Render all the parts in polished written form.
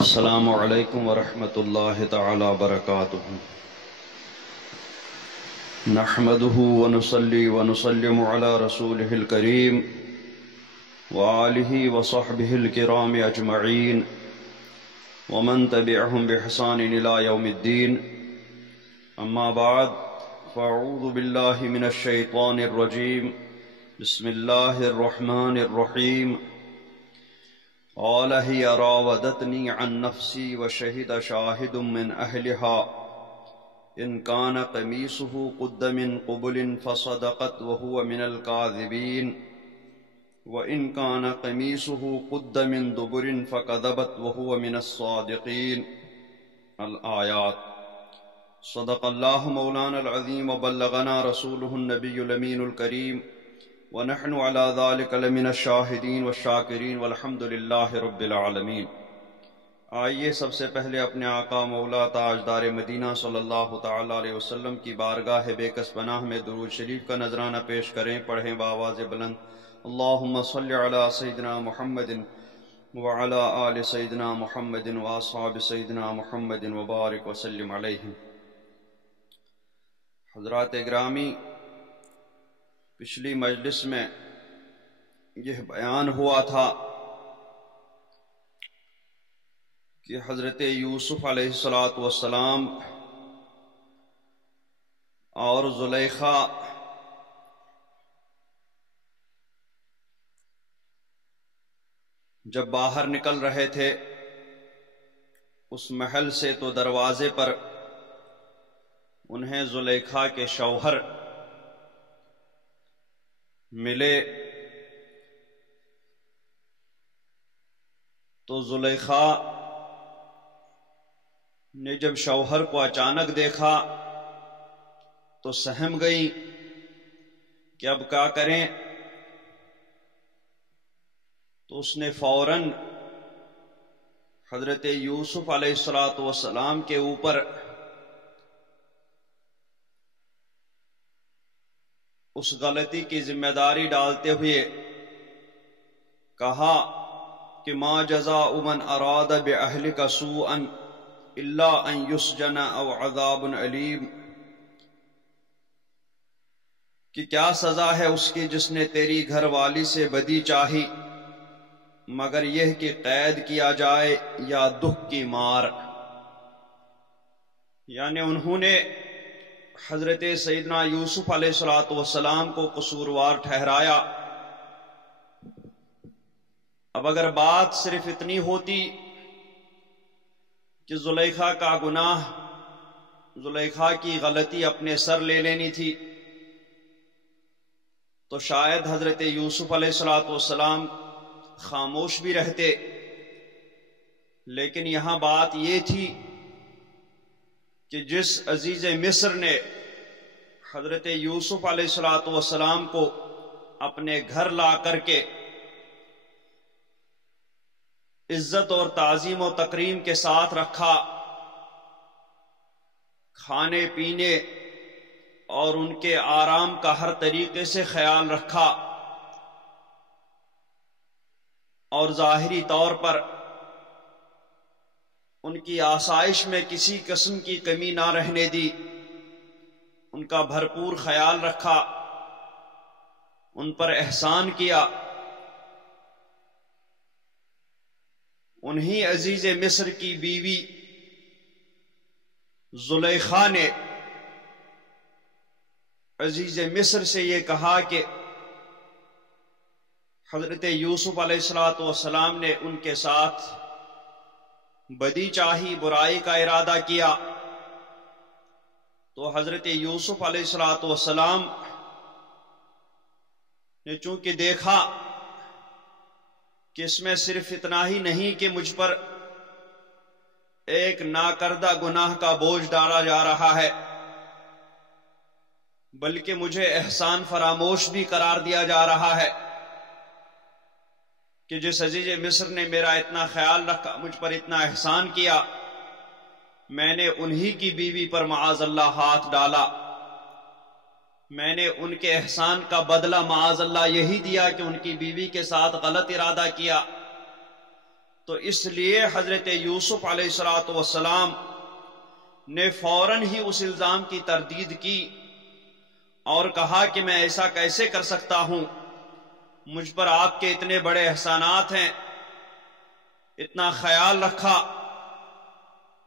السلام علیکم ورحمۃ اللہ تعالی وبرکاتہ۔ نحمده ونصلي ونسلم على رسوله الكريم وآله وصحبه الكرام أجمعين ومن تبعهم بإحسان إلى يوم الدين، أما بعد، فأعوذ بالله من الشيطان الرجيم، بسم الله الرحمن الرحيم۔ قال هي راودتني عن نفسي وشهد شاهد من أهلها إن كان قميصه قد من قبل فصدقت وهو من الكاذبين وإن كان قميصه قد من دبر فكذبت وهو من الصادقين۔ الآيات۔ صدق الله مولانا العظيم وبلغنا رسوله النبي الأمين الكريم ونحن على ذلك لمن الشاہدین والشاکرین والحمد للہ رب العالمین۔ آئیے سب سے پہلے اپنے آقا مولا تاجدار مدینہ صلی اللہ تعالی علیہ وسلم کی بارگاہ بے کس پناہ میں درود شریف کا نذرانہ پیش کریں۔ پڑھیں بآواز بلند، اللہم صلی علی سیدنا محمد وعلی آل سیدنا محمد واصحاب سیدنا محمد وبارک وسلم علیہم۔ حضرات گرامی، پچھلی مجلس میں یہ بیان ہوا تھا کہ حضرت یوسف علیہ السلام اور زلیخا جب باہر نکل رہے تھے اس محل سے تو دروازے پر انہیں زلیخا کے شوہر ملے، تو زلیخا نے جب شوہر کو اچانک دیکھا تو سہم گئی کہ اب کیا کریں، تو اس نے فوراً حضرت یوسف علیہ السلام کے اوپر اس غلطی کی ذمہ داری ڈالتے ہوئے کہا کہ ما جزاء من اراد بأہلک سوءا الا ان یسجن او عذاب علیم، کہ کیا سزا ہے اس کی جس نے تیری گھر والی سے بدی چاہی مگر یہ کہ قید کیا جائے یا دکھ کی مار۔ یعنی انہوں نے حضرت سیدنا یوسف علیہ السلام کو قصوروار ٹھہرایا۔ اب اگر بات صرف اتنی ہوتی کہ زلیخا کا گناہ، زلیخا کی غلطی اپنے سر لے لینی تھی، تو شاید حضرت یوسف علیہ السلام خاموش بھی رہتے، لیکن یہاں بات یہ تھی کہ جس عزیز مصر نے حضرت یوسف علیہ السلام کو اپنے گھر لا کر کے عزت اور تعظیم و تکریم کے ساتھ رکھا، کھانے پینے اور ان کے آرام کا ہر طریقے سے خیال رکھا، اور ظاہری طور پر ان کی آسائش میں کسی قسم کی کمی نہ رہنے دی، ان کا بھرپور خیال رکھا، ان پر احسان کیا، انہی عزیز مصر کی بیوی زلیخا نے عزیز مصر سے یہ کہا کہ حضرت یوسف علیہ السلام نے ان کے ساتھ بدی چاہی، برائی کا ارادہ کیا، تو حضرت یوسف علیہ السلام نے چونکہ دیکھا کہ اس میں صرف اتنا ہی نہیں کہ مجھ پر ایک ناکردہ گناہ کا بوجھ ڈالا جا رہا ہے، بلکہ مجھے احسان فراموش بھی قرار دیا جا رہا ہے کہ جس عزیز مصر نے میرا اتنا خیال رکھا، مجھ پر اتنا احسان کیا، میں نے انہی کی بیوی پر معاذ اللہ ہاتھ ڈالا، میں نے ان کے احسان کا بدلہ معاذ اللہ یہی دیا کہ ان کی بیوی کے ساتھ غلط ارادہ کیا، تو اس لیے حضرت یوسف علیہ السلام نے فوراً ہی اس الزام کی تردید کی اور کہا کہ میں ایسا کیسے کر سکتا ہوں، مجھ پر آپ کے اتنے بڑے احسانات ہیں، اتنا خیال رکھا،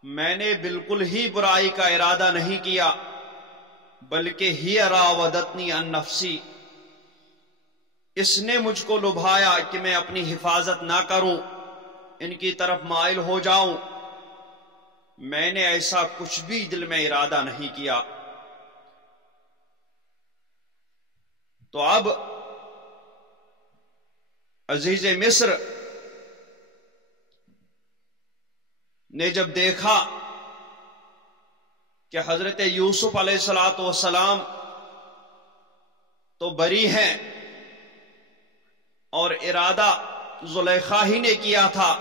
میں نے بالکل ہی برائی کا ارادہ نہیں کیا، بلکہ ہی راودتنی عن نفسی، اس نے مجھ کو لبھایا کہ میں اپنی حفاظت نہ کروں، ان کی طرف مائل ہو جاؤں، میں نے ایسا کچھ بھی دل میں ارادہ نہیں کیا۔ تو اب عزیز مصر نے جب دیکھا کہ حضرت یوسف علیہ السلام تو بری ہیں اور ارادہ زلیخا ہی نے کیا تھا،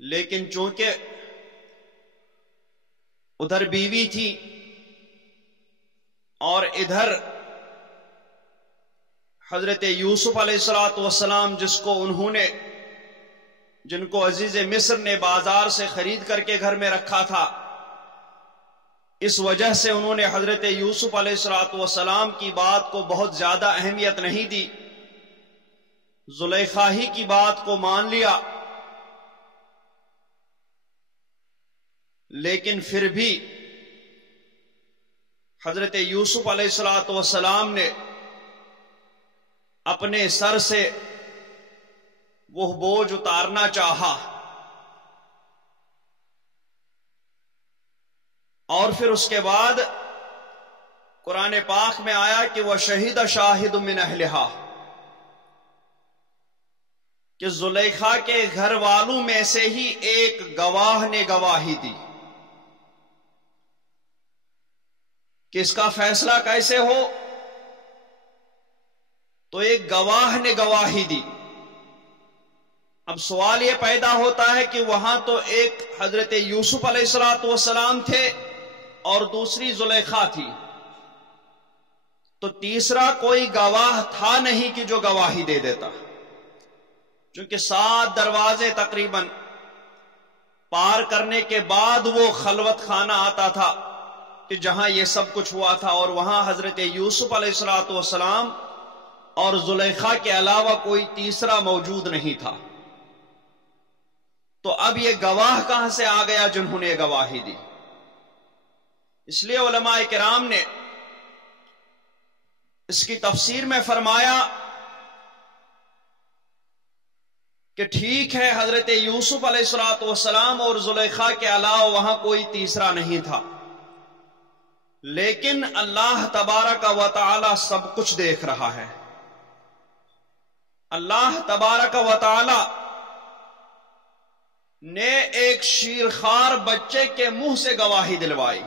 لیکن چونکہ ادھر بیوی تھی اور ادھر حضرت یوسف علیہ السلام جن کو عزیز مصر نے بازار سے خرید کر کے گھر میں رکھا تھا، اس وجہ سے انہوں نے حضرت یوسف علیہ السلام کی بات کو بہت زیادہ اہمیت نہیں دی، زلیخا ہی کی بات کو مان لیا۔ لیکن پھر بھی حضرت یوسف علیہ السلام نے اپنے سر سے وہ بوجھ اتارنا چاہا، اور پھر اس کے بعد قرآن پاک میں آیا کہ وَشَهِدَ شَاهِدٌ مِّنْ أَهْلِهَا، کہ زلیخا کے گھر والوں میں سے ہی ایک گواہ نے گواہی دی کہ اس کا فیصلہ کیسے ہو، تو ایک گواہ نے گواہی دی۔ اب سوال یہ پیدا ہوتا ہے کہ وہاں تو ایک حضرت یوسف علیہ السلام تھے اور دوسری زلیخا تھی، تو تیسرا کوئی گواہ تھا نہیں کہ جو گواہی دے دیتا، چونکہ 7 دروازے تقریباً پار کرنے کے بعد وہ خلوت خانہ آتا تھا کہ جہاں یہ سب کچھ ہوا تھا، اور وہاں حضرت یوسف علیہ السلام اور زلیخا کے علاوہ کوئی تیسرا موجود نہیں تھا۔ تو اب یہ گواہ کہاں سے آ گیا جنہوں نے گواہی دی؟ اس لیے علماء کرام نے اس کی تفسیر میں فرمایا کہ ٹھیک ہے حضرت یوسف علیہ السلام اور زلیخا کے علاوہ وہاں کوئی تیسرا نہیں تھا، لیکن اللہ تبارک و تعالی سب کچھ دیکھ رہا ہے۔ اللہ تبارک و تعالی نے ایک شیرخوار بچے کے منہ سے گواہی دلوائی۔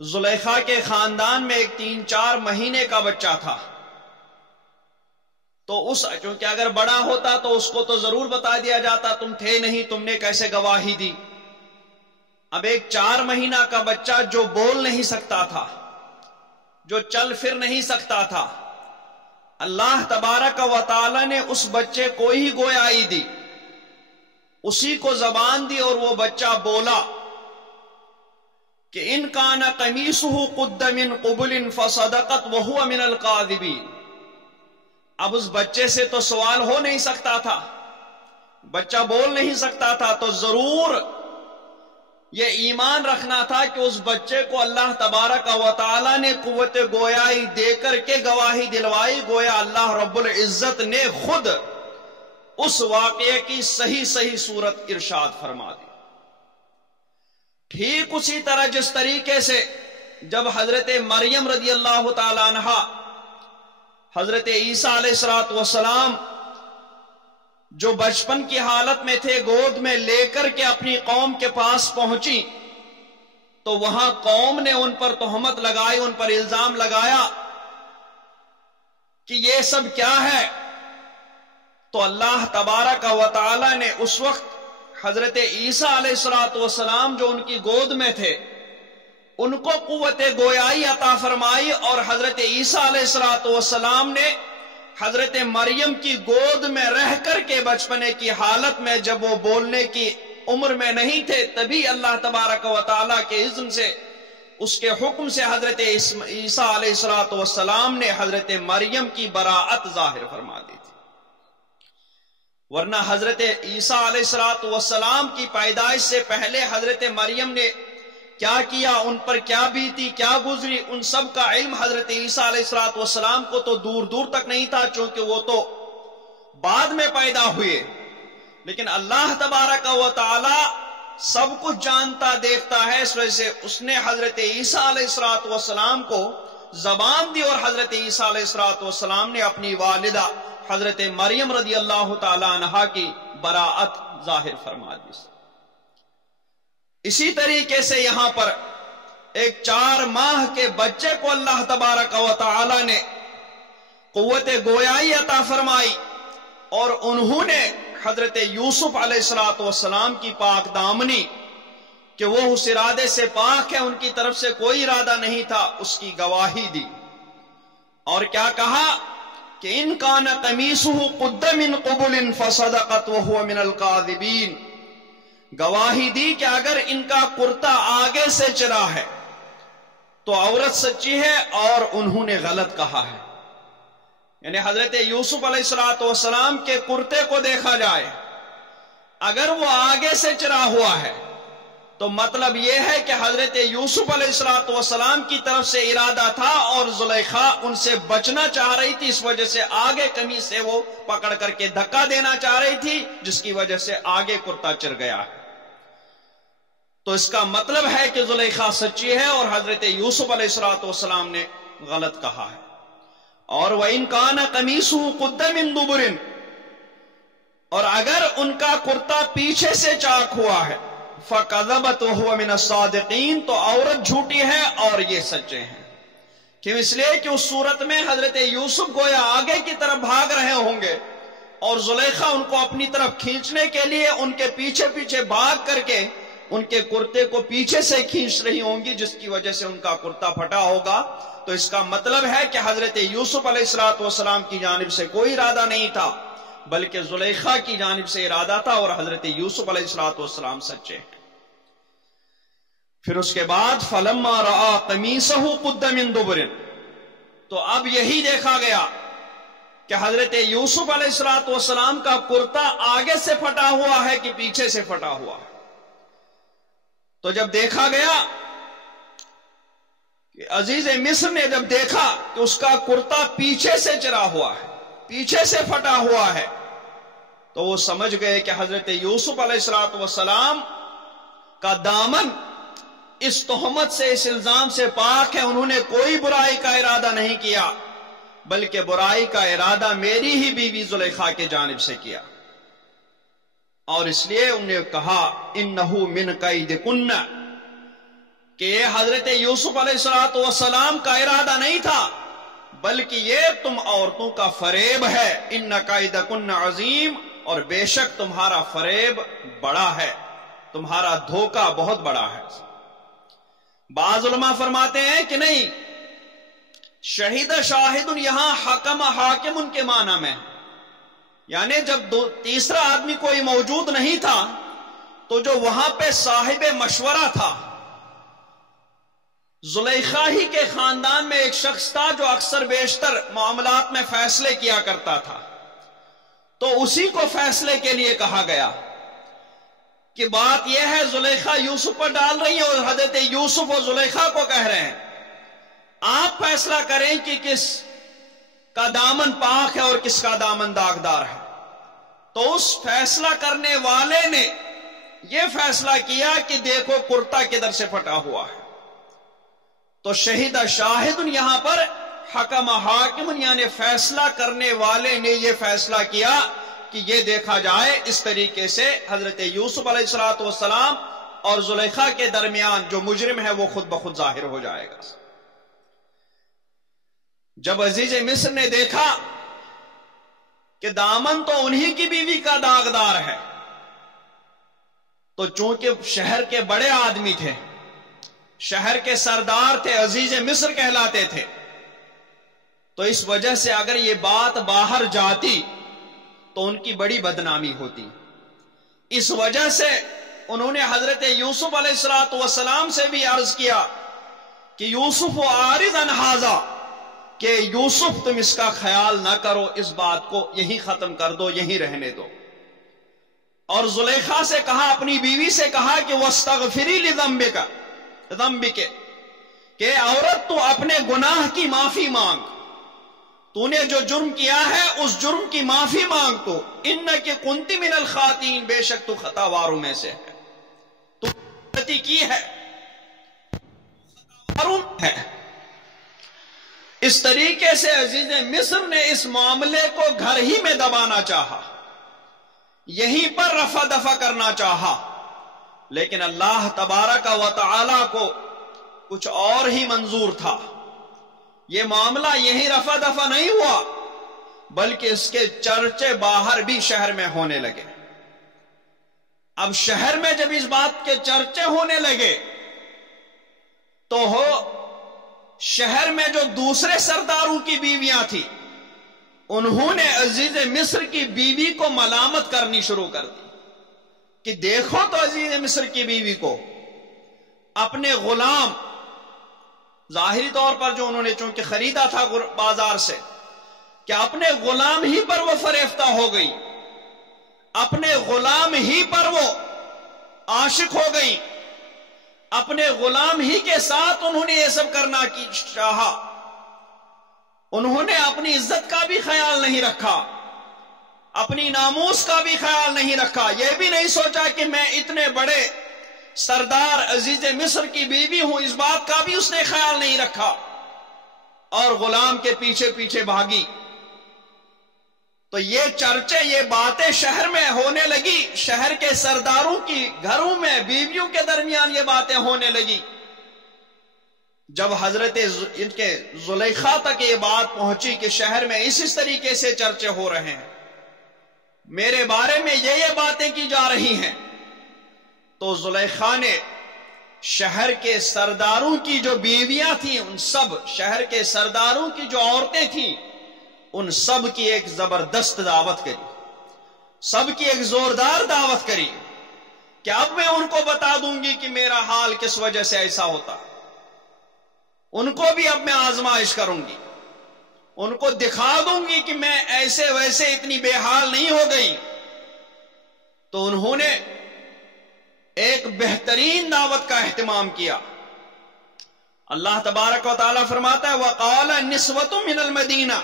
زلیخا کے خاندان میں ایک 3-4 مہینے کا بچہ تھا، تو چونکہ اگر بڑا ہوتا تو اس کو تو ضرور بتا دیا جاتا، تم تھے نہیں، تم نے کیسے گواہی دی۔ اب ایک 4 مہینہ کا بچہ جو بول نہیں سکتا تھا، جو چل پھر نہیں سکتا تھا، اللہ تبارک و تعالی نے اس بچے کو ہی گویائی دی، اسی کو زبان دی، اور وہ بچہ بولا کہ ان کان قمیصہ قد من قبل فصدقت وہو من الکاذبین۔ اب اس بچے سے تو سوال ہو نہیں سکتا تھا، بچہ بول نہیں سکتا تھا، تو ضرور یہ ایمان رکھنا تھا کہ اس بچے کو اللہ تبارک و تعالی نے قوت گویائی دے کر کے گواہی دلوائی، گویا اللہ رب العزت نے خود اس واقعے کی صحیح صورت ارشاد فرما دی۔ ٹھیک اسی طرح جس طریقے سے جب حضرت مریم رضی اللہ تعالی عنہا حضرت عیسیٰ علیہ السلام جو بچپن کی حالت میں تھے گود میں لے کر کے اپنی قوم کے پاس پہنچی، تو وہاں قوم نے ان پر تہمت لگائی، ان پر الزام لگایا کہ یہ سب کیا ہے۔ تو اللہ تبارک و تعالی نے اس وقت حضرت عیسیٰ علیہ السلام جو ان کی گود میں تھے ان کو قوت گویائی عطا فرمائی، اور حضرت عیسیٰ علیہ السلام نے حضرت مریم کی گود میں رہ کر کے بچپنے کی حالت میں جب وہ بولنے کی عمر میں نہیں تھے، تبھی اللہ تبارک و تعالیٰ کے اذن سے، اس کے حکم سے حضرت عیسیٰ علیہ السلام نے حضرت مریم کی براءت ظاہر فرما دی تھی۔ ورنہ حضرت عیسیٰ علیہ السلام کی پیدائش سے پہلے حضرت مریم نے کیا کیا، ان پر کیا بیتی، کیا گزری، ان سب کا علم حضرت عیسیٰ علیہ السلام کو تو دور دور تک نہیں تھا، چونکہ وہ تو بعد میں پیدا ہوئے۔ لیکن اللہ تبارک و تعالی سب کچھ جانتا دیکھتا ہے، اس وجہ سے اس نے حضرت عیسیٰ علیہ السلام کو زبان دی، اور حضرت عیسیٰ علیہ السلام نے اپنی والدہ حضرت مریم رضی اللہ تعالی عنہا کی براءت ظاہر فرما دی۔ اسی طریقے سے یہاں پر ایک 4 ماہ کے بچے کو اللہ تبارک و تعالی نے قوت گویائی عطا فرمائی، اور انہوں نے حضرت یوسف علیہ السلام کی پاک دامنی کہ وہ اس ارادے سے پاک ہے، ان کی طرف سے کوئی ارادہ نہیں تھا، اس کی گواہی دی۔ اور کیا کہا کہ ان کان قمیصہ قد من قبل فصدقت وهو من الکاذبین، گواہی دی کہ اگر ان کا کرتا آگے سے چرا ہے تو عورت سچی ہے اور انہوں نے غلط کہا ہے۔ یعنی حضرت یوسف علیہ السلام کے کرتے کو دیکھا جائے، اگر وہ آگے سے چرا ہوا ہے تو مطلب یہ ہے کہ حضرت یوسف علیہ السلام کی طرف سے ارادہ تھا، اور زلیخا ان سے بچنا چاہ رہی تھی، اس وجہ سے آگے قمیص سے وہ پکڑ کر کے دھکا دینا چاہ رہی تھی، جس کی وجہ سے آگے کرتا چر گیا ہے۔ تو اس کا مطلب ہے کہ زلیخا سچی ہے اور حضرت یوسف علیہ السلام نے غلط کہا ہے۔ اور وَإِن كَانَ قَمِيصُهُ قُدَّ مِن دُبُرٍ، اور اگر ان کا کرتا پیچھے سے چاک ہوا ہے، فَكَذَبَتْ وَهُوَ مِنَ الصَّادِقِينَ، تو عورت جھوٹی ہے اور یہ سچے ہیں۔ کیوں؟ اس لیے کہ اس صورت میں حضرت یوسف گویا آگے کی طرف بھاگ رہے ہوں گے، اور زلیخا ان کو اپنی طرف کھینچنے کے لیے ان کے پیچھے پیچھے بھاگ کر کے ان کے کرتے کو پیچھے سے کھینچ رہی ہوں گی، جس کی وجہ سے ان کا کرتا پھٹا ہوگا۔ تو اس کا مطلب ہے کہ حضرت یوسف علیہ السلام کی جانب سے کوئی ارادہ نہیں تھا، بلکہ زلیخا کی جانب سے ارادہ تھا، اور حضرت یوسف علیہ السلام سچے ہیں۔ پھر اس کے بعد فَلَمَّا رَآ قَمِيصَهُ قُدَّ مِن دُبُرٍ، تو اب یہی دیکھا گیا کہ حضرت یوسف علیہ السلام کا کرتا آگے سے پھٹا ہوا ہے کہ پیچھے سے پھٹا ہوا ہے۔ تو جب دیکھا گیا کہ عزیز مصر نے جب دیکھا کہ اس کا کرتا پیچھے سے چرا ہوا ہے، پیچھے سے پھٹا ہوا ہے، تو وہ سمجھ گئے کہ حضرت یوسف علیہ السلام کا دامن اس تہمت سے، اس الزام سے پاک ہے، انہوں نے کوئی برائی کا ارادہ نہیں کیا، بلکہ برائی کا ارادہ میری ہی بیوی زلیخا کے جانب سے کیا۔ اور اس لیے انہوں نے کہا انہو من کیدکن، کہ یہ حضرت یوسف علیہ السلام کا ارادہ نہیں تھا، بلکہ یہ تم عورتوں کا فریب ہے۔ ان کیدکن عظیم، اور بے شک تمہارا فریب بڑا ہے، تمہارا دھوکہ بہت بڑا ہے۔ بعض علماء فرماتے ہیں کہ نہیں، شہید شاہد یہاں حکم حاکم ان کے معنی میں، یعنی جب تیسرا آدمی کوئی موجود نہیں تھا تو جو وہاں پہ صاحب مشورہ تھا، زلیخا ہی کے خاندان میں ایک شخص تھا جو اکثر بیشتر معاملات میں فیصلے کیا کرتا تھا، تو اسی کو فیصلے کے لیے کہا گیا کہ بات یہ ہے زلیخا یوسف پر ڈال رہی ہے، اور حضرت یوسف اور زلیخا کو کہہ رہے ہیں آپ فیصلہ کریں کہ کس کا دامن پاک ہے اور کس کا دامن داغدار ہے۔ تو اس فیصلہ کرنے والے نے یہ فیصلہ کیا کہ دیکھو کرتا کدھر سے پھٹا ہوا ہے۔ تو شہید شاہد یہاں پر حکم حاکم، یعنی فیصلہ کرنے والے نے یہ فیصلہ کیا کہ یہ دیکھا جائے، اس طریقے سے حضرت یوسف علیہ السلام اور زلیخا کے درمیان جو مجرم ہے وہ خود بخود ظاہر ہو جائے گا۔ جب عزیز مصر نے دیکھا کہ دامن تو انہی کی بیوی کا داغدار ہے، تو چونکہ شہر کے بڑے آدمی تھے، شہر کے سردار تھے، عزیز مصر کہلاتے تھے، تو اس وجہ سے اگر یہ بات باہر جاتی تو ان کی بڑی بدنامی ہوتی. اس وجہ سے انہوں نے حضرت یوسف علیہ السلام سے بھی عرض کیا کہ یوسف عارض عن ھذا، کہ یوسف تم اس کا خیال نہ کرو، اس بات کو یہی ختم کر دو، یہی رہنے دو. اور زلیخا سے کہا، اپنی بیوی سے کہا کہ وَاسْتَغْفِرِي لِذَنبِكَ، کہ عورت تو اپنے گناہ کی معافی مانگ، تو نے جو جرم کیا ہے اس جرم کی معافی مانگ. تو اِنَّكِ كُنْتِ مِنَ الْخَاطِئِينَ، بے شک تو خطا واروں میں سے ہے، تو غلطی کی ہے، ہے. اس طریقے سے عزیز مصر نے اس معاملے کو گھر ہی میں دبانا چاہا، یہیں پر رفع دفع کرنا چاہا، لیکن اللہ تبارک و تعالی کو کچھ اور ہی منظور تھا. یہ معاملہ یہی رفع دفع نہیں ہوا، بلکہ اس کے چرچے باہر بھی شہر میں ہونے لگے. اب شہر میں جب اس بات کے چرچے ہونے لگے تو شہر میں جو دوسرے سرداروں کی بیویاں تھیں انہوں نے عزیز مصر کی بیوی کو ملامت کرنی شروع کر دی کہ دیکھو تو عزیز مصر کی بیوی کو اپنے غلام، ظاہری طور پر جو انہوں نے چونکہ خریدا تھا بازار سے، کہ اپنے غلام ہی پر وہ فریفتہ ہو گئی، اپنے غلام ہی پر وہ عاشق ہو گئی، اپنے غلام ہی کے ساتھ انہوں نے یہ سب کرنا چاہا. انہوں نے اپنی عزت کا بھی خیال نہیں رکھا، اپنی ناموس کا بھی خیال نہیں رکھا، یہ بھی نہیں سوچا کہ میں اتنے بڑے سردار عزیز مصر کی بیوی ہوں، اس بات کا بھی اس نے خیال نہیں رکھا، اور غلام کے پیچھے پیچھے بھاگی. تو یہ چرچے، یہ باتیں شہر میں ہونے لگی، شہر کے سرداروں کی گھروں میں بیویوں کے درمیان یہ باتیں ہونے لگی. جب حضرت ان کے زلیخا تک یہ بات پہنچی کہ شہر میں اس طریقے سے چرچے ہو رہے ہیں، میرے بارے میں یہ باتیں کی جا رہی ہیں، تو زلیخا نے شہر کے سرداروں کی جو بیویاں تھیں، ان سب شہر کے سرداروں کی جو عورتیں تھیں، ان سب کی ایک زبردست دعوت کری، سب کی ایک زوردار دعوت کری کہ اب میں ان کو بتا دوں گی کہ میرا حال کس وجہ سے ایسا ہوتا. ان کو بھی اب میں آزمائش کروں گی، ان کو دکھا دوں گی کہ میں ایسے ویسے اتنی بے حال نہیں ہو گئی. تو انہوں نے ایک بہترین دعوت کا اہتمام کیا. اللہ تبارک و تعالیٰ فرماتا ہے وَقَالَ نِسْوَةٌ مِّنَ الْمَدِينَةِ،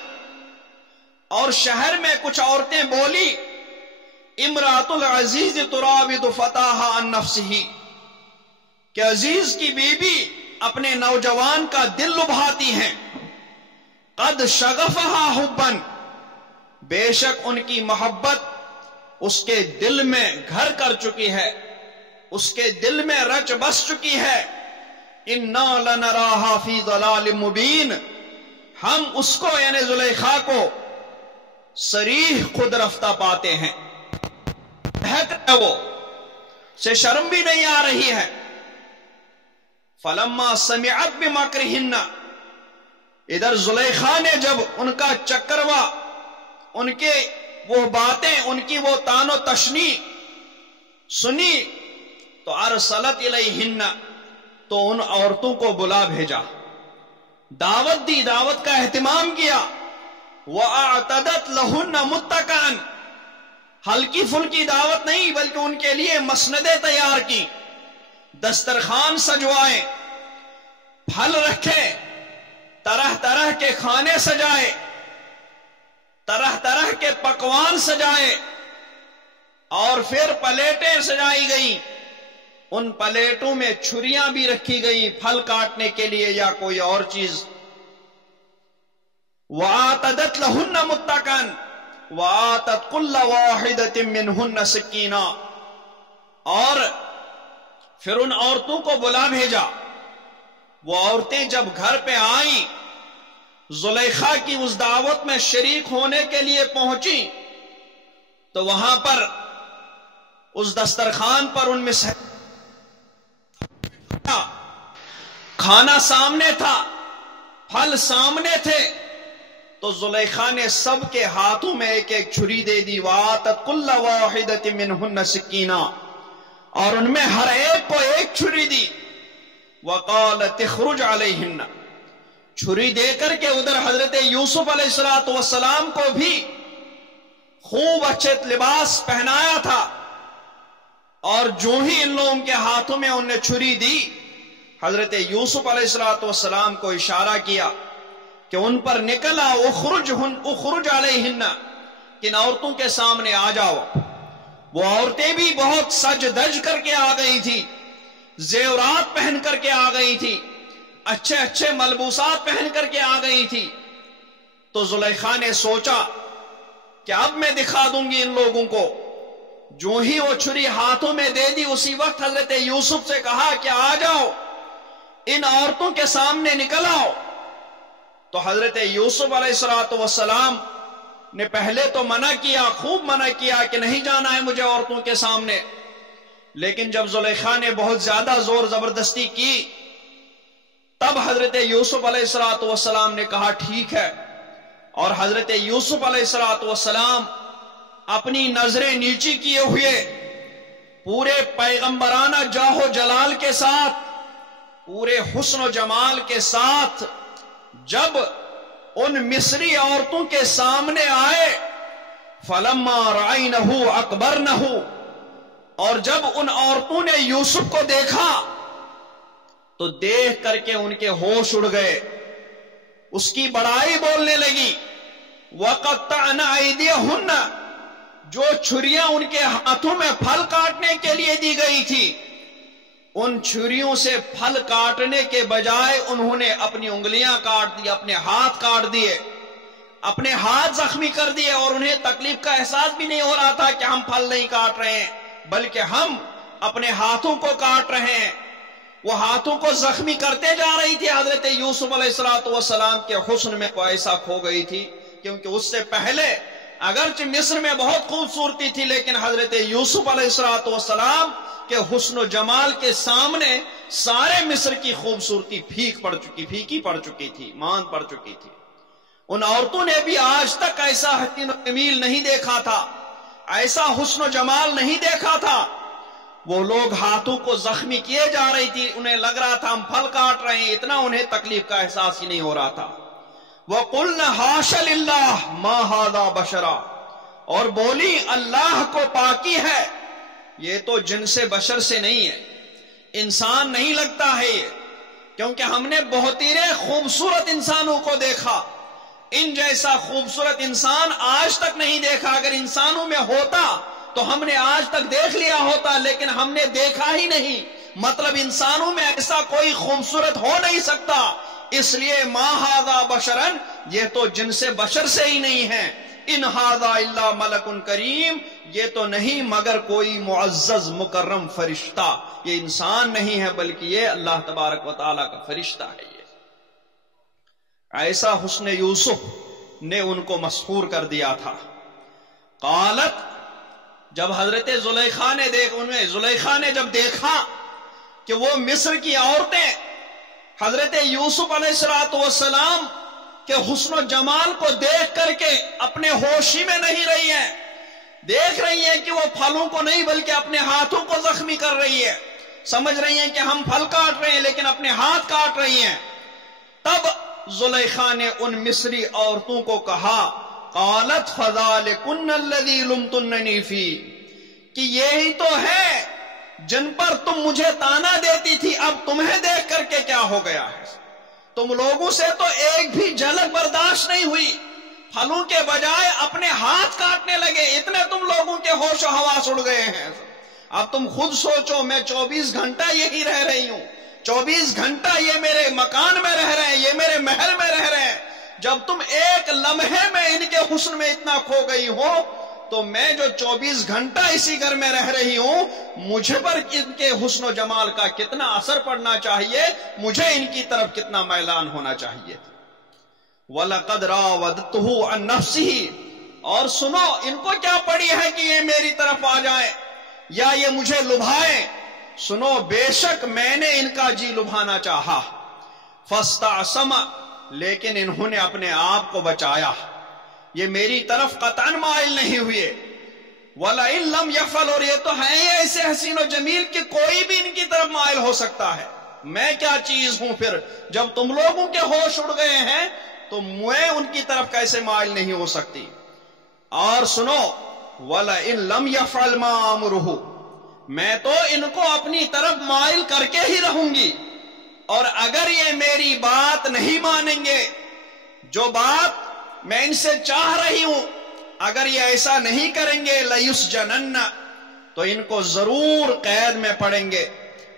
اور شہر میں کچھ عورتیں بولی امرأۃ العزیز تراود فتاها عن نفسه، کہ عزیز کی بیوی اپنے نوجوان کا دل لبھاتی ہیں. قد شغفها حبا، بے شک ان کی محبت اس کے دل میں گھر کر چکی ہے، اس کے دل میں رچ بس چکی ہے. انا لنراها فی ضلال مبین، ہم اس کو یعنی زلیخا کو صریح خود رفتہ پاتے ہیں، وہ سے شرم بھی نہیں آ رہی ہے. فلما سمعت بمکرہن، ادھر زلیخا نے جب ان کا چکروا، ان کے وہ باتیں، ان کی وہ تان و تشنی سنی، تو ارسلت الیہن، تو ان عورتوں کو بلا بھیجا، دعوت دی، دعوت کا اہتمام کیا. وَأَعْتَدَتْ لَهُنَّ مُتَّكَأً، ہلکی پھلکی دعوت نہیں بلکہ ان کے لیے مسندیں تیار کی، دسترخوان سجوائے، پھل رکھے، طرح طرح کے کھانے سجائے، طرح طرح کے پکوان سجائے، اور پھر پلیٹیں سجائی گئیں. ان پلیٹوں میں چھریاں بھی رکھی گئیں پھل کاٹنے کے لیے یا کوئی اور چیز. وَآتَدَتْ لَهُنَّ مُتَّكَأً وَآتَتْ كُلَّ وَاحِدَةٍ مِّنْهُنَّ سِكِّينًا، اور پھر ان عورتوں کو بلا بھیجا. وہ عورتیں جب گھر پہ آئیں، زلیخا کی اس دعوت میں شریک ہونے کے لیے پہنچی، تو وہاں پر اس دسترخوان پر ان میں کھانا سامنے تھا، پھل سامنے تھے، تو زلیخا نے سب کے ہاتھوں میں ایک ایک چھری دے دی. وَآتَتْ كُلَّ وَاحِدَةٍ مِّنْهُنَّ سِكِّينًا، اور ان میں ہر ایک کو ایک چھری دی. وَقَالَتِ اخْرُجْ عَلَيْهِنَّ، چھری دے کر کے ادھر حضرت یوسف علیہ السلام کو بھی خوب اچھے لباس پہنایا تھا، اور جو ہی ان لوگوں کے ہاتھوں میں انہوں نے چھری دی، حضرت یوسف علیہ السلام کو اشارہ کیا کہ ان پر نکلا. اخرج علیہن، کن عورتوں کے سامنے آ جاؤ. وہ عورتیں بھی بہت سج دج کر کے آ گئی تھی، زیورات پہن کر کے آ گئی تھی، اچھے اچھے ملبوسات پہن کر کے آ گئی تھی. تو زلیخا نے سوچا کہ اب میں دکھا دوں گی ان لوگوں کو. جو ہی وہ چھری ہاتھوں میں دے دی، اسی وقت حضرت یوسف سے کہا کہ آ جاؤ، ان عورتوں کے سامنے نکل آؤ. تو حضرت یوسف علیہ السلام نے پہلے تو منع کیا، خوب منع کیا کہ نہیں جانا ہے مجھے عورتوں کے سامنے. لیکن جب زلیخا نے بہت زیادہ زور زبردستی کی، تب حضرت یوسف علیہ السلام نے کہا ٹھیک ہے. اور حضرت یوسف علیہ السلام اپنی نظریں نیچی کیے ہوئے پورے پیغمبرانہ جاہ و جلال کے ساتھ، پورے حسن و جمال کے ساتھ جب ان مصری عورتوں کے سامنے آئے، فَلَمَّا رَأَيْنَهُ أَكْبَرْنَهُ، اور جب ان عورتوں نے یوسف کو دیکھا تو دیکھ کر کے ان کے ہوش اڑ گئے، اس کی بڑائی بولنے لگی. وَقَطَّعْنَ أَيْدِيَهُنَّ، جو چھریاں ان کے ہاتھوں میں پھل کاٹنے کے لیے دی گئی تھی، ان چھریوں سے پھل کاٹنے کے بجائے انہوں نے اپنی انگلیاں کاٹ دی، اپنے ہاتھ کاٹ دیے، اپنے ہاتھ زخمی کر دیے. اور انہیں تکلیف کا احساس بھی نہیں ہو رہا تھا کہ ہم پھل نہیں کاٹ رہے ہیں، بلکہ ہم اپنے ہاتھوں کو کاٹ رہے ہیں. وہ ہاتھوں کو زخمی کرتے جا رہی تھی. حضرت یوسف علیہ السلام کے حسن میں کو ایسا کھو گئی تھی، کیونکہ اس سے پہلے اگرچہ مصر میں بہت خوبصورتی تھی، لیکن حضرت یوسف علیہ السلام کے حسن و جمال کے سامنے سارے مصر کی خوبصورتی پھیکی پڑ چکی تھی، ماند پڑ چکی تھی. ان عورتوں نے بھی آج تک ایسا حسین و جمیل نہیں دیکھا تھا، ایسا حسن و جمال نہیں دیکھا تھا. وہ لوگ ہاتھوں کو زخمی کیے جا رہی تھی، انہیں لگ رہا تھا ہم پھل کاٹ رہے ہیں، اتنا انہیں تکلیف کا احساس ہی نہیں ہو رہا تھا. وَقُلْنَ حَاشَ لِلَّهِ مَا هَذَا بَشَرًا، اور بولی اللہ کو پاکی ہے، یہ تو جنس بشر سے نہیں ہے، انسان نہیں لگتا ہے یہ. کیونکہ ہم نے بہت ہی خوبصورت انسانوں کو دیکھا، ان جیسا خوبصورت انسان آج تک نہیں دیکھا. اگر انسانوں میں ہوتا تو ہم نے آج تک دیکھ لیا ہوتا، لیکن ہم نے دیکھا ہی نہیں. مطلب انسانوں میں ایسا کوئی خوبصورت ہو نہیں سکتا، اس لیے ما ھذا بشرن، یہ تو جنس بشر سے ہی نہیں ہے. ان ھذا الا ملک کریم، یہ تو نہیں مگر کوئی معزز مکرم فرشتہ. یہ انسان نہیں ہے بلکہ یہ اللہ تبارک و تعالی کا فرشتہ ہے. یہ ایسا حسن یوسف نے ان کو مسحور کر دیا تھا. قالت، جب حضرت زلیخا نے جب دیکھا کہ وہ مصر کی عورتیں حضرت یوسف علیہ السلام کے حسن و جمال کو دیکھ کر کے اپنے ہوش ہی میں نہیں رہی ہیں، دیکھ رہی ہیں کہ وہ پھلوں کو نہیں بلکہ اپنے ہاتھوں کو زخمی کر رہی ہے، سمجھ رہی ہیں کہ ہم پھل کاٹ رہے ہیں لیکن اپنے ہاتھ کاٹ رہی ہیں. تب زلیخا نے ان مصری عورتوں کو کہا، قالت فذالکن الذی لمتننی فی، کہ یہی تو ہے جن پر تم مجھے تانا دیتی تھی، اب تمہیں دیکھ کر کے کیا ہو گیا ہے؟ تم لوگوں سے تو ایک بھی جھلک برداشت نہیں ہوئی، پھلوں کے بجائے اپنے ہاتھ کاٹنے لگے، اتنے تم لوگوں کے ہوش و حواس اڑ گئے ہیں. اب تم خود سوچو، میں 24 گھنٹہ یہی رہ رہی ہوں، 24 گھنٹہ یہ میرے مکان میں رہ رہے ہیں، یہ میرے محل میں رہ رہے ہیں. جب تم ایک لمحے میں ان کے حسن میں اتنا کھو گئی ہو، تو میں جو 24 گھنٹہ اسی گھر میں رہ رہی ہوں، مجھے پر ان کے حسن و جمال کا کتنا اثر پڑنا چاہیے، مجھے ان کی طرف کتنا میلان ہونا چاہیے. وَلَقَدْ رَاوَدتُّهُ عَن نَفْسِهِ، اور سنو ان کو کیا پڑی ہے کہ یہ میری طرف آ جائیں یا یہ مجھے لبھائیں. سنو بے شک میں نے ان کا جی لبھانا چاہا. فَاسْتَعْصَمَ، لیکن انہوں نے اپنے آپ کو بچایا، یہ میری طرف قطعاً مائل نہیں ہوئے۔ وَلَئِن لَمْ يَفْعَلْ، اور یہ تو ہے ہی ایسے حسین و جمیل کہ کوئی بھی ان کی طرف مائل ہو سکتا ہے، میں کیا چیز ہوں پھر؟ جب تم لوگوں کے ہوش اڑ گئے ہیں تو میں ان کی طرف کیسے مائل نہیں ہو سکتی؟ اور سنو، وَلَئِن لَمْ يَفْعَلْ مَا أَمْرُهُ، میں تو ان کو اپنی طرف مائل کر کے ہی رہوں گی، اور اگر یہ میری بات نہیں مانیں گے، جو بات میں ان سے چاہ رہی ہوں، اگر یہ ایسا نہیں کریں گے لَيُسْجَنَنَّ، تو ان کو ضرور قید میں پڑیں گے،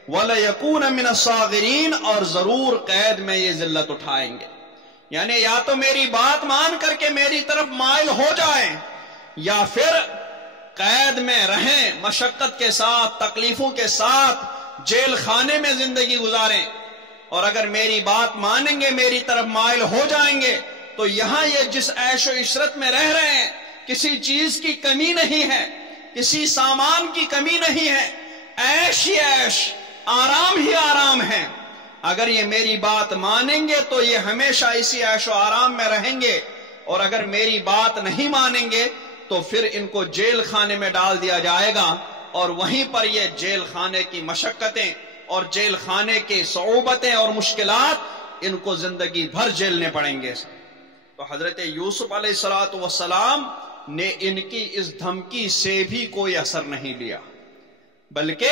وَلَيَكُونَ مِنَ الصَّاغِرِينَ، اور ضرور قید میں یہ ذلت اٹھائیں گے۔ یعنی یا تو میری بات مان کر کے میری طرف مائل ہو جائیں، یا پھر قید میں رہیں، مشقت کے ساتھ، تکلیفوں کے ساتھ جیل خانے میں زندگی گزاریں، اور اگر میری بات مانیں گے، میری طرف مائل ہو جائیں گے، تو یہاں یہ جس عیش و عشرت میں رہ رہے ہیں، کسی چیز کی کمی نہیں ہے، کسی سامان کی کمی نہیں ہے، عیش ہی عیش، آرام ہی آرام ہے۔ اگر یہ میری بات مانیں گے تو یہ ہمیشہ اسی عیش و آرام میں رہیں گے، اور اگر میری بات نہیں مانیں گے تو پھر ان کو جیل خانے میں ڈال دیا جائے گا، اور وہیں پر یہ جیل خانے کی مشقتیں اور جیل خانے کی صعوبتیں اور مشکلات ان کو زندگی بھر جھیلنے پڑیں گے۔ تو حضرت یوسف علیہ السلام نے ان کی اس دھمکی سے بھی کوئی اثر نہیں لیا، بلکہ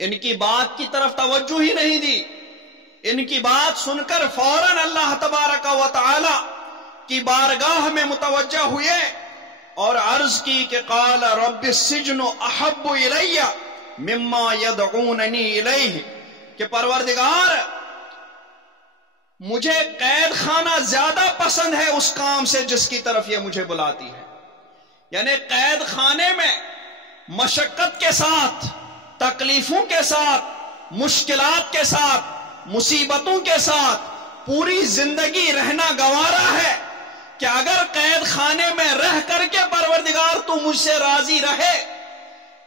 ان کی بات کی طرف توجہ ہی نہیں دی۔ ان کی بات سن کر فوراً اللہ تبارک و تعالی کی بارگاہ میں متوجہ ہوئے اور عرض کی کہ قال رب السجن احب الی مما یدعوننی الیہ، کہ پروردگار مجھے قید خانہ زیادہ پسند ہے اس کام سے جس کی طرف یہ مجھے بلاتی ہے۔ یعنی قید خانے میں مشقت کے ساتھ، تکلیفوں کے ساتھ، مشکلات کے ساتھ، مصیبتوں کے ساتھ پوری زندگی رہنا گوارا ہے، کہ اگر قید خانے میں رہ کر کے پروردگار تو مجھ سے راضی رہے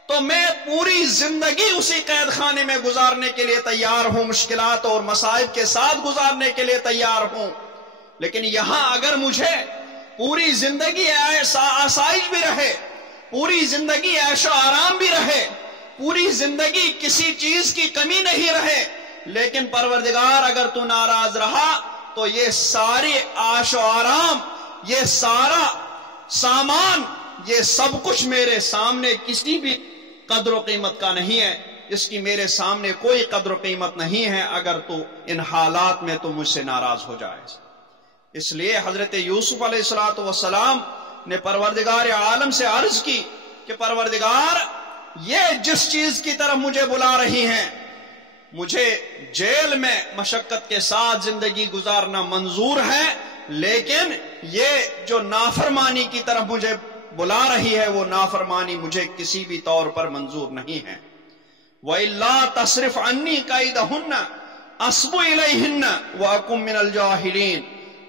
تو میں پوری زندگی اسی قید خانے میں گزارنے کے لیے تیار ہوں، مشکلات اور مصائب کے ساتھ گزارنے کے لیے تیار ہوں۔ لیکن یہاں اگر مجھے پوری زندگی آسائش بھی رہے، پوری زندگی عیش و آرام بھی رہے، پوری زندگی کسی چیز کی کمی نہیں رہے، لیکن پروردگار اگر تو ناراض رہا تو یہ ساری عیش و آرام، یہ سارا سامان، یہ سب کچھ میرے سامنے کسی بھی قدر و قیمت کا نہیں ہے، اس کی میرے سامنے کوئی قدر و قیمت نہیں ہے اگر تو ان حالات میں تو مجھ سے ناراض ہو جائے۔ اس لیے حضرت یوسف علیہ السلام نے پروردگار عالم سے عرض کی کہ پروردگار، یہ جس چیز کی طرف مجھے بلا رہی ہیں، مجھے جیل میں مشقت کے ساتھ زندگی گزارنا منظور ہے، لیکن یہ جو نافرمانی کی طرف مجھے بلا رہی ہے وہ نافرمانی مجھے کسی بھی طور پر منظور نہیں ہے۔ وَإِلَّا تَصْرِفْ عَنِّي كَيْدَهُنَّ أَصْبُ إِلَيْهِنَّ وَأَكُن مِّنَ الْجَاهِلِينَ،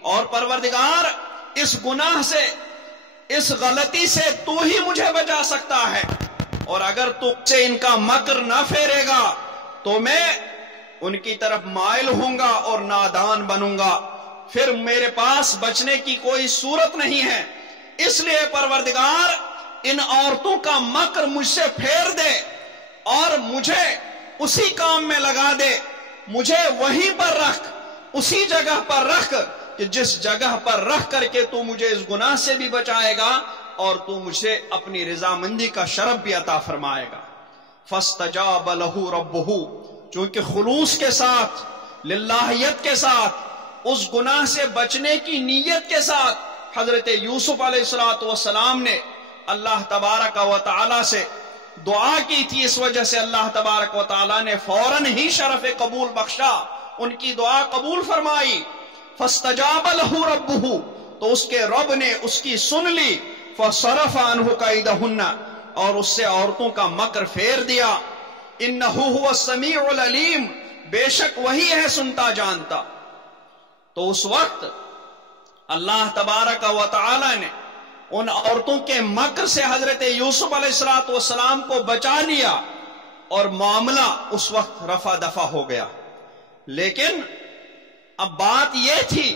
اور پروردگار اس گناہ سے، اس غلطی سے تو ہی مجھے بچا سکتا ہے، اور اگر تو سے ان کا مکر نہ پھیرے گا تو میں ان کی طرف مائل ہوں گا اور نادان بنوں گا، پھر میرے پاس بچنے کی کوئی صورت نہیں ہے۔ اس لیے پروردگار ان عورتوں کا مکر مجھ سے پھیر دے اور مجھے اسی کام میں لگا دے، مجھے وہیں پر رکھ، اسی جگہ پر رکھ کہ جس جگہ پر رکھ کر کے تو مجھے اس گناہ سے بھی بچائے گا اور تو مجھے اپنی رضامندی کا شرف بھی عطا فرمائے گا۔ فاستجاب لہ ربہ، چونکہ خلوص کے ساتھ، للہیت کے ساتھ، اس گناہ سے بچنے کی نیت کے ساتھ حضرت یوسف علیہ السلام نے اللہ تبارک و تعالی سے دعا کی تھی، اس وجہ سے اللہ تبارک و تعالی نے فوراً ہی شرف قبول بخشا، ان کی دعا قبول فرمائی۔ فاستجاب لہ ربہ، تو اس کے رب نے اس کی سن لی، فصرف عنہ کیدہن، اور اس سے عورتوں کا مکر پھیر دیا۔ انہ هو السمیع العلیم، بے شک وہی ہے سنتا جانتا۔ تو اس وقت اللہ تبارک و تعالی نے ان عورتوں کے مکر سے حضرت یوسف علیہ السلام کو بچا لیا اور معاملہ اس وقت رفع دفع ہو گیا۔ لیکن اب بات یہ تھی،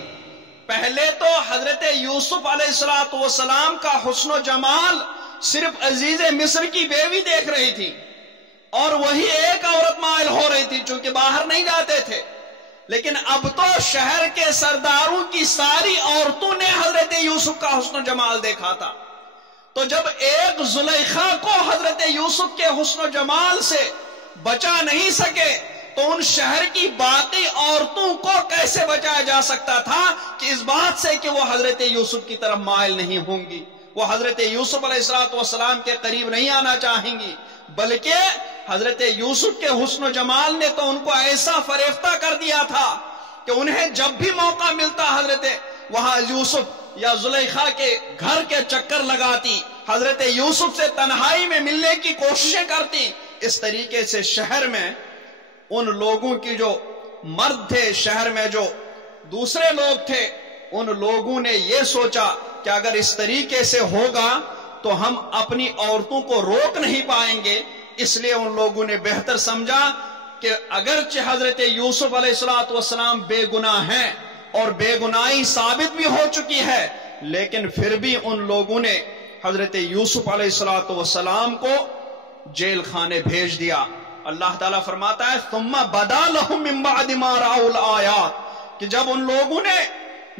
پہلے تو حضرت یوسف علیہ السلام کا حسن و جمال صرف عزیز مصر کی بیوی دیکھ رہی تھی، اور وہی ایک عورت مائل ہو رہی تھی چونکہ باہر نہیں جاتے تھے. لیکن اب تو شہر کے سرداروں کی ساری عورتوں نے حضرت یوسف کا حسن و جمال دیکھا تھا. تو جب ایک زلیخا کو حضرت یوسف کے حسن و جمال سے بچا نہیں سکے تو ان شہر کی باقی عورتوں کو کیسے بچایا جا سکتا تھا کہ اس بات سے کہ وہ حضرت یوسف کی طرف مائل نہیں ہوں گی، وہ حضرت یوسف علیہ السلام کے قریب نہیں آنا چاہیں گی، بلکہ حضرت یوسف کے حسن و جمال نے تو ان کو ایسا فریفتہ کر دیا تھا کہ انہیں جب بھی موقع ملتا حضرت وہاں یوسف یا زلیخا کے گھر کے چکر لگاتی، حضرت یوسف سے تنہائی میں ملنے کی کوششیں کرتی. اس طریقے سے شہر میں ان لوگوں کی جو مرد تھے، شہر میں جو دوسرے لوگ تھے، ان لوگوں نے یہ سوچا کہ اگر اس طریقے سے ہوگا تو ہم اپنی عورتوں کو روک نہیں پائیں گے. اس لیے ان لوگوں نے بہتر سمجھا کہ اگرچہ حضرت یوسف علیہ السلام بے گناہ ہیں اور بے گناہی ثابت بھی ہو چکی ہے، لیکن پھر بھی ان لوگوں نے حضرت یوسف علیہ السلام کو جیل خانے بھیج دیا. اللہ تعالیٰ فرماتا ہے ثم بدا لهم من بعد ما رأوا الآیات، کہ جب ان لوگوں نے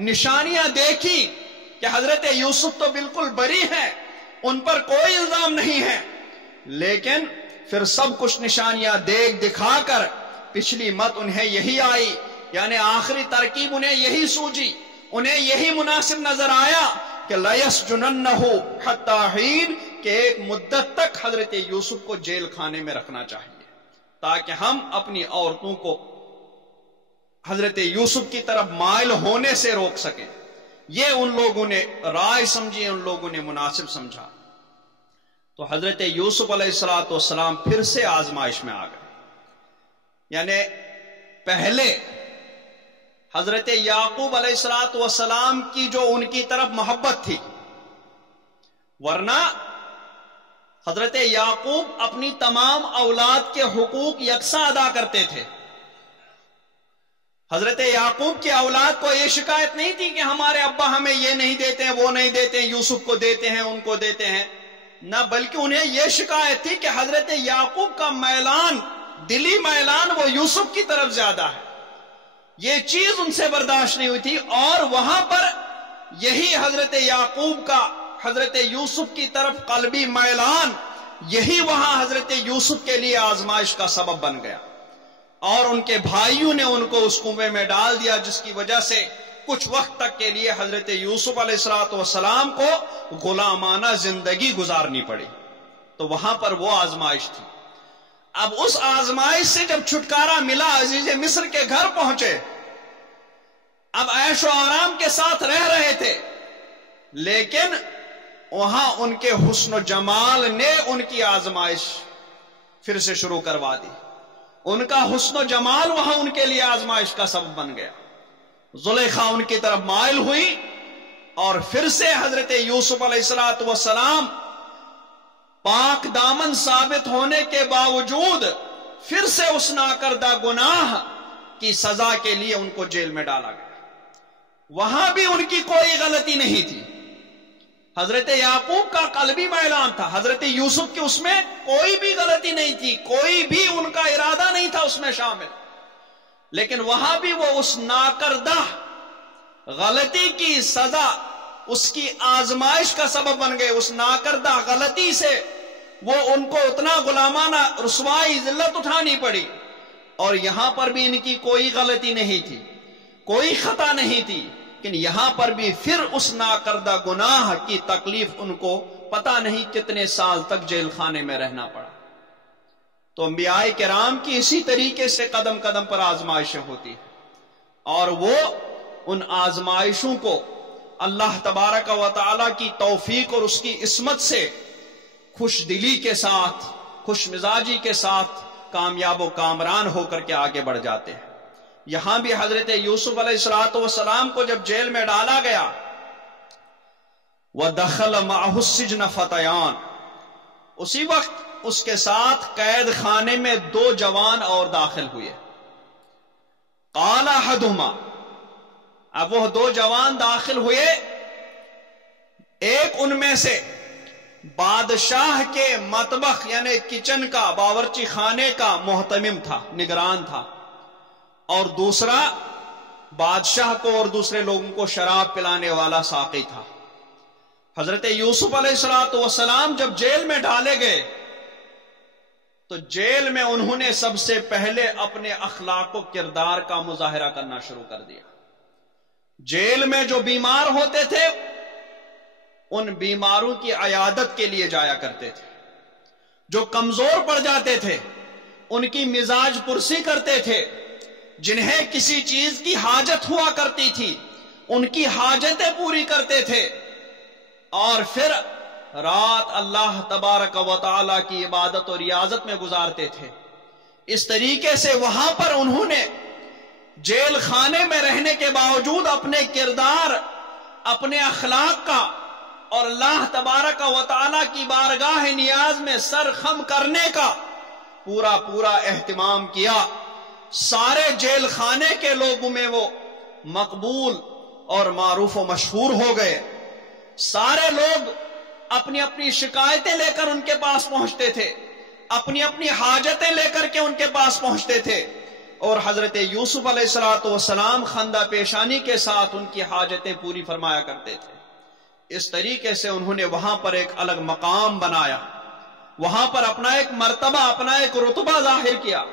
نشانیاں دیکھی کہ حضرت یوسف تو بالکل بری ہیں، ان پر کوئی الزام نہیں ہے، لیکن پھر سب کچھ نشانیاں دیکھ دکھا کر پچھلی مت انہیں یہی آئی، یعنی آخری ترکیب انہیں یہی سوجی، انہیں یہی مناسب نظر آیا کہ لَيَسْجُنَنَّهُ حَتَّى حِينٍ، کہ ایک مدت تک حضرت یوسف کو جیل خانے میں رکھنا چاہیے تاکہ ہم اپنی عورتوں کو حضرت یوسف کی طرف مائل ہونے سے روک سکیں. یہ ان لوگوں نے رائے سمجھی، ان لوگوں نے مناسب سمجھا. تو حضرت یوسف علیہ السلام پھر سے آزمائش میں آ گئے. یعنی پہلے حضرت یعقوب علیہ السلام کی جو ان کی طرف محبت تھی، ورنہ حضرت یعقوب اپنی تمام اولاد کے حقوق یکساں ادا کرتے تھے. حضرت یعقوب کی اولاد کو یہ شکایت نہیں تھی کہ ہمارے ابا ہمیں یہ نہیں دیتے ہیں، وہ نہیں دیتے ہیں، یوسف کو دیتے ہیں، ان کو دیتے ہیں، نہ، بلکہ انہیں یہ شکایت تھی کہ حضرت یعقوب کا میلان، دلی میلان، وہ یوسف کی طرف زیادہ ہے. یہ چیز ان سے برداشت نہیں ہوئی تھی، اور وہاں پر یہی حضرت یعقوب کا حضرت یوسف کی طرف قلبی میلان، یہی وہاں حضرت یوسف کے لیے آزمائش کا سبب بن گیا، اور ان کے بھائیوں نے ان کو اس کنویں میں ڈال دیا، جس کی وجہ سے کچھ وقت تک کے لیے حضرت یوسف علیہ السلام کو غلامانہ زندگی گزارنی پڑی. تو وہاں پر وہ آزمائش تھی. اب اس آزمائش سے جب چھٹکارا ملا، عزیز مصر کے گھر پہنچے، اب عیش و آرام کے ساتھ رہ رہے تھے، لیکن وہاں ان کے حسن و جمال نے ان کی آزمائش پھر سے شروع کروا دی. ان کا حسن و جمال وہاں ان کے لیے آزمائش کا سبب بن گیا. زلیخا ان کی طرف مائل ہوئی، اور پھر سے حضرت یوسف علیہ السلام پاک دامن ثابت ہونے کے باوجود پھر سے اس ناکردہ گناہ کی سزا کے لیے ان کو جیل میں ڈالا گیا. وہاں بھی ان کی کوئی غلطی نہیں تھی. حضرت یعقوب کا قلبی میلان تھا، حضرت یوسف کی اس میں کوئی بھی غلطی نہیں تھی، کوئی بھی ان کا ارادہ نہیں تھا اس میں شامل، لیکن وہاں بھی وہ اس ناکردہ غلطی کی سزا، اس کی آزمائش کا سبب بن گئے. اس ناکردہ غلطی سے وہ ان کو اتنا غلامانہ رسوائی، ذلت اٹھانی پڑی. اور یہاں پر بھی ان کی کوئی غلطی نہیں تھی، کوئی خطا نہیں تھی، لیکن یہاں پر بھی پھر اس ناکردہ گناہ کی تکلیف ان کو پتہ نہیں کتنے سال تک جیل خانے میں رہنا پڑا. تو انبیاء کرام کی اسی طریقے سے قدم قدم پر آزمائشیں ہوتی ہیں، اور وہ ان آزمائشوں کو اللہ تبارک و تعالی کی توفیق اور اس کی عصمت سے خوش دلی کے ساتھ، خوش مزاجی کے ساتھ کامیاب و کامران ہو کر کے آگے بڑھ جاتے ہیں. یہاں بھی حضرت یوسف علیہ السلام کو جب جیل میں ڈالا گیا، وَدَخَلَ مَعَهُ السِّجْنَ فَتَيَانِ، اسی وقت اس کے ساتھ قید خانے میں 2 جوان اور داخل ہوئے. قَالَ أَحَدُهُمَا، اب وہ دو جوان داخل ہوئے، ایک ان میں سے بادشاہ کے مطبخ یعنی کچن کا، باورچی خانے کا محتمم تھا، نگران تھا، اور دوسرا بادشاہ کو اور دوسرے لوگوں کو شراب پلانے والا ساقی تھا۔ حضرت یوسف علیہ السلام جب جیل میں ڈالے گئے تو جیل میں انہوں نے سب سے پہلے اپنے اخلاق و کردار کا مظاہرہ کرنا شروع کر دیا۔ جیل میں جو بیمار ہوتے تھے ان بیماروں کی عیادت کے لیے جایا کرتے تھے، جو کمزور پڑ جاتے تھے ان کی مزاج پرسی کرتے تھے، جنہیں کسی چیز کی حاجت ہوا کرتی تھی ان کی حاجتیں پوری کرتے تھے، اور پھر رات اللہ تبارک و تعالی کی عبادت اور ریاضت میں گزارتے تھے۔ اس طریقے سے وہاں پر انہوں نے جیل خانے میں رہنے کے باوجود اپنے کردار، اپنے اخلاق کا اور اللہ تبارک و تعالی کی بارگاہ نیاز میں سر خم کرنے کا پورا اہتمام کیا۔ سارے جیل خانے کے لوگوں میں وہ مقبول اور معروف و مشہور ہو گئے۔ سارے لوگ اپنی اپنی شکایتیں لے کر ان کے پاس پہنچتے تھے، اپنی اپنی حاجتیں لے کر کے ان کے پاس پہنچتے تھے، اور حضرت یوسف علیہ السلام خندہ پیشانی کے ساتھ ان کی حاجتیں پوری فرمایا کرتے تھے۔ اس طریقے سے انہوں نے وہاں پر ایک الگ مقام بنایا، وہاں پر اپنا ایک مرتبہ، اپنا ایک رتبہ ظاہر کیا،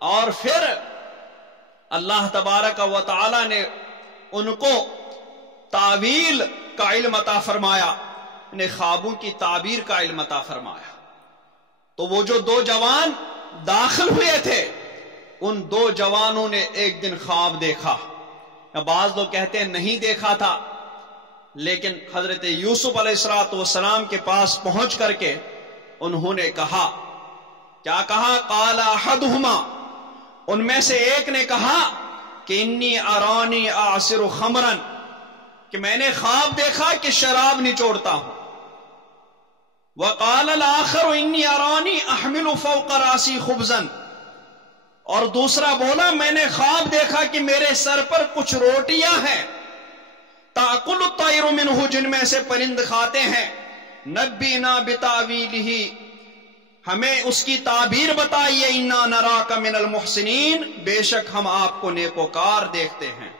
اور پھر اللہ تبارک و تعالی نے ان کو تعویل کا علم عطا فرمایا، انہیں خوابوں کی تعبیر کا علم عطا فرمایا۔ تو وہ جو دو جوان داخل ہوئے تھے ان دو جوانوں نے ایک دن خواب دیکھا، بعض لوگ کہتے ہیں نہیں دیکھا تھا، لیکن حضرت یوسف علیہ السلام کے پاس پہنچ کر کے انہوں نے کہا، کیا کہا؟ قال احدہما، ان میں سے ایک نے کہا کہ انی ارانی اعصر خمرا، کہ میں نے خواب دیکھا کہ شراب نچوڑتا ہوں۔ وقال الاخر انی ارانی احمل فوق راسی خبزا، اور دوسرا بولا میں نے خواب دیکھا کہ میرے سر پر کچھ روٹیاں ہیں، تاکل الطیر منہ، جن میں سے پرند کھاتے ہیں، نبینا بتاویلہ، ہمیں اس کی تعبیر بتائیے، انا نراک من المحسنین، بے شک ہم آپ کو نیکوکار دیکھتے ہیں۔